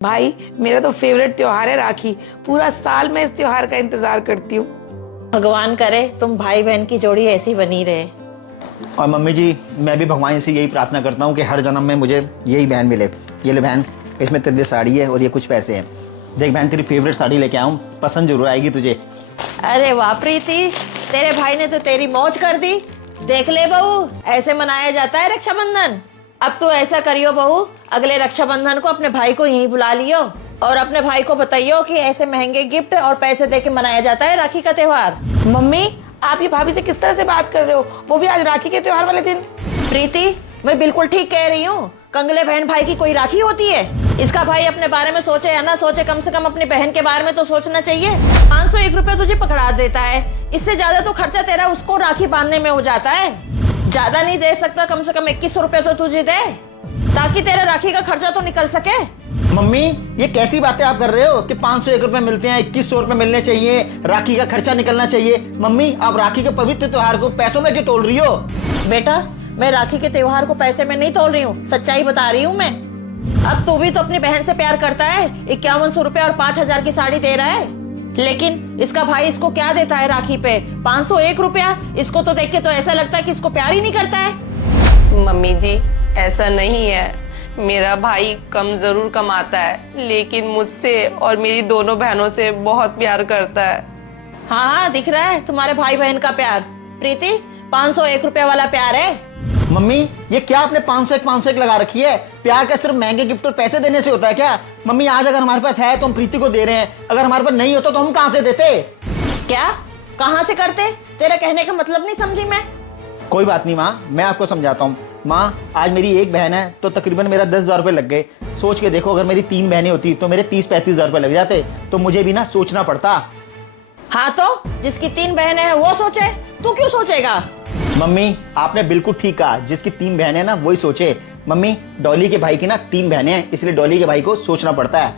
भाई मेरा तो फेवरेट त्योहार है राखी। पूरा साल मैं इस त्योहार का इंतजार करती हूँ। भगवान करे तुम भाई बहन की जोड़ी ऐसी बनी रहे। और मम्मी जी, मैं भी भगवान से यही प्रार्थना करता हूँ कि हर जन्म में मुझे यही बहन मिले। ये ले बहन, इसमें तेरी साड़ी है और ये कुछ पैसे हैं। देख बहन, तेरी फेवरेट साड़ी लेके आऊँ, पसंद जरूर आएगी तुझे। अरे वाह प्रीति, तेरे भाई ने तो तेरी मौज कर दी। देख ले बहू, ऐसे मनाया जाता है रक्षाबंधन। अब तो ऐसा करियो बहू, अगले रक्षाबंधन को अपने भाई को यहीं बुला लियो और अपने भाई को बताइयो कि ऐसे महंगे गिफ्ट और पैसे देके मनाया जाता है राखी का त्योहार। मम्मी, आप ये भाभी से किस तरह से बात कर रहे हो, वो भी आज राखी के त्योहार वाले दिन। प्रीति, मैं बिल्कुल ठीक कह रही हूँ। कंगले बहन भाई की कोई राखी होती है? इसका भाई अपने बारे में सोचे या ना सोचे, कम से कम अपनी बहन के बारे में तो सोचना चाहिए। 501 रुपए तुझे पकड़ा देता है, इससे ज्यादा तो खर्चा तेरा उसको राखी बांधने में हो जाता है। ज्यादा नहीं दे सकता, कम से कम 2100 रुपए तो तुझे दे, ताकि तेरा राखी का खर्चा तो निकल सके। मम्मी, ये कैसी बातें आप कर रहे हो कि 501 रुपए मिलते हैं, 2100 रुपए मिलने चाहिए, राखी का खर्चा निकलना चाहिए। मम्मी, आप राखी के पवित्र त्योहार को पैसों में क्यों तोल रही हो? बेटा, मैं राखी के त्योहार को पैसे में नहीं तोल रही हूँ, सच्चाई बता रही हूँ मैं। अब तू भी तो अपनी बहन से प्यार करता है, 5100 रुपए और 5000 की साड़ी दे रहा है, लेकिन इसका भाई इसको क्या देता है राखी पे? 501 रुपया। इसको तो देख के तो ऐसा लगता है कि इसको प्यार ही नहीं करता है। मम्मी जी, ऐसा नहीं है। मेरा भाई कम जरूर कमाता है, लेकिन मुझसे और मेरी दोनों बहनों से बहुत प्यार करता है। हाँ हाँ, दिख रहा है तुम्हारे भाई बहन का प्यार। प्रीति, 501 रुपया वाला प्यार है। मम्मी, ये क्या आपने 501 लगा रखी है? प्यार क्या सिर्फ महंगे गिफ्ट और पैसे देने से होता है क्या? मम्मी, आज अगर हमारे पास है तो हम प्रीति को दे रहे हैं, अगर हमारे पास नहीं होता तो हम कहाँ से देते? क्या? कहाँ से करते? तेरा कहने का मतलब नहीं समझी मैं। कोई बात नहीं माँ, मैं आपको समझाता हूँ। माँ, आज मेरी एक बहन है तो तकरीबन मेरा 10,000 रुपये लग गए। सोच के देखो, अगर मेरी 3 बहनें होती तो मेरे 30-35 हजार रुपये लग जाते, तो मुझे भी ना सोचना पड़ता। हाँ तो जिसकी 3 बहनें हैं वो सोचे, तू क्यों सोचेगा? मम्मी, आपने बिल्कुल ठीक कहा, जिसकी 3 बहनें ना वही सोचे। मम्मी, डॉली के भाई की ना 3 बहनें हैं, इसलिए डॉली के भाई को सोचना पड़ता है।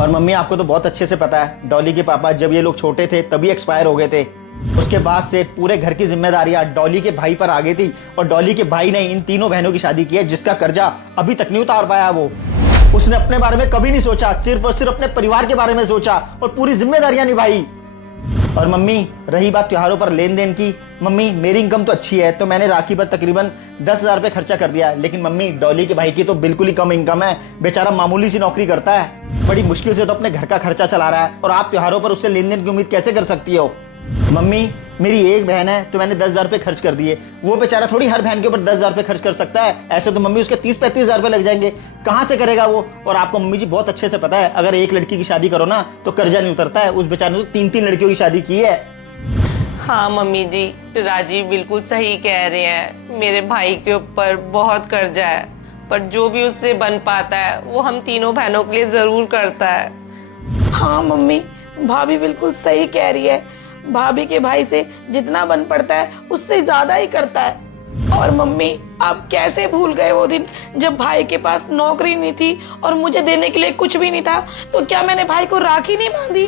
और मम्मी, आपको तो बहुत अच्छे से पता है, डॉली के पापा जब ये लोग छोटे थे तभी एक्सपायर हो गए थे। उसके बाद से पूरे घर की जिम्मेदारियां डॉली के भाई पर आ गई थी, और डॉली के भाई ने इन तीनों बहनों की शादी की है, जिसका कर्जा अभी तक नहीं उतार पाया। वो उसने अपने बारे में कभी नहीं सोचा, सिर्फ और सिर्फ अपने परिवार के बारे में सोचा और पूरी जिम्मेदारियां निभाई। और मम्मी, रही बात त्योहारों पर लेन देन की, मम्मी मेरी इनकम तो अच्छी है, तो मैंने राखी पर तकरीबन 10,000 रुपये खर्चा कर दिया। लेकिन मम्मी, डॉली के भाई की तो बिल्कुल ही कम इनकम है, बेचारा मामूली सी नौकरी करता है, बड़ी मुश्किल से तो अपने घर का खर्चा चला रहा है, और आप त्योहारों पर उससे लेन देन की उम्मीद कैसे कर सकती हो? मम्मी, मेरी एक बहन है तो मैंने 10,000 रुपये खर्च कर दिए, वो बेचारा थोड़ी हर बहन के ऊपर 10,000 रुपये खर्च कर सकता है। ऐसे तो मम्मी उसके 30-35 हजार रुपये लग जाएंगे, कहाँ से करेगा वो? और आपको मम्मी जी बहुत अच्छे से पता है, अगर एक लड़की की शादी करो ना तो कर्जा नहीं उतरता है। उस बेचारे ने तो 3-3 लड़कियों की शादी की है। हाँ मम्मी जी, राजीव बिल्कुल सही कह रहे हैं। मेरे भाई के ऊपर बहुत कर्जा है, पर जो भी उससे बन पाता है वो हम तीनों बहनों के लिए जरूर करता है। हाँ मम्मी, भाभी बिल्कुल सही कह रही है। भाभी के भाई से जितना बन पड़ता है उससे ज्यादा ही करता है। और मम्मी, आप कैसे भूल गए वो दिन जब भाई के पास नौकरी नहीं थी और मुझे देने के लिए कुछ भी नहीं था? तो क्या मैंने भाई को राखी नहीं बांधी?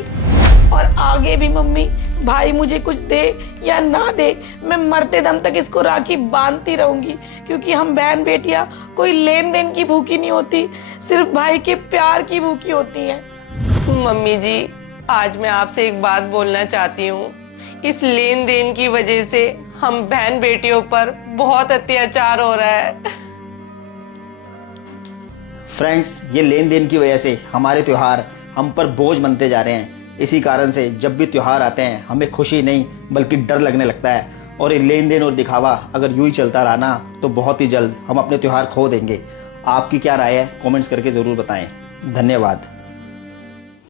और आगे भी मम्मी, भाई मुझे कुछ दे या ना दे, मैं मरते दम तक इसको राखी बांधती रहूंगी, क्योंकि हम बहन बेटियां कोई लेन देन की भूखी नहीं होती, सिर्फ भाई के प्यार की भूखी होती हैं। मम्मी जी, आज मैं आपसे एक बात बोलना चाहती हूँ। इस लेन देन की वजह से हम बहन बेटियों पर बहुत अत्याचार हो रहा है। फ्रेंड्स, ये लेन देन की वजह से हमारे त्योहार हम पर बोझ बनते जा रहे हैं। इसी कारण से जब भी त्योहार आते हैं हमें खुशी नहीं बल्कि डर लगने लगता है, और ये लेन देन और दिखावा अगर यूं ही चलता रहा ना तो बहुत ही जल्द हम अपने त्योहार खो देंगे। आपकी क्या राय है? कमेंट्स करके ज़रूर बताएं। धन्यवाद।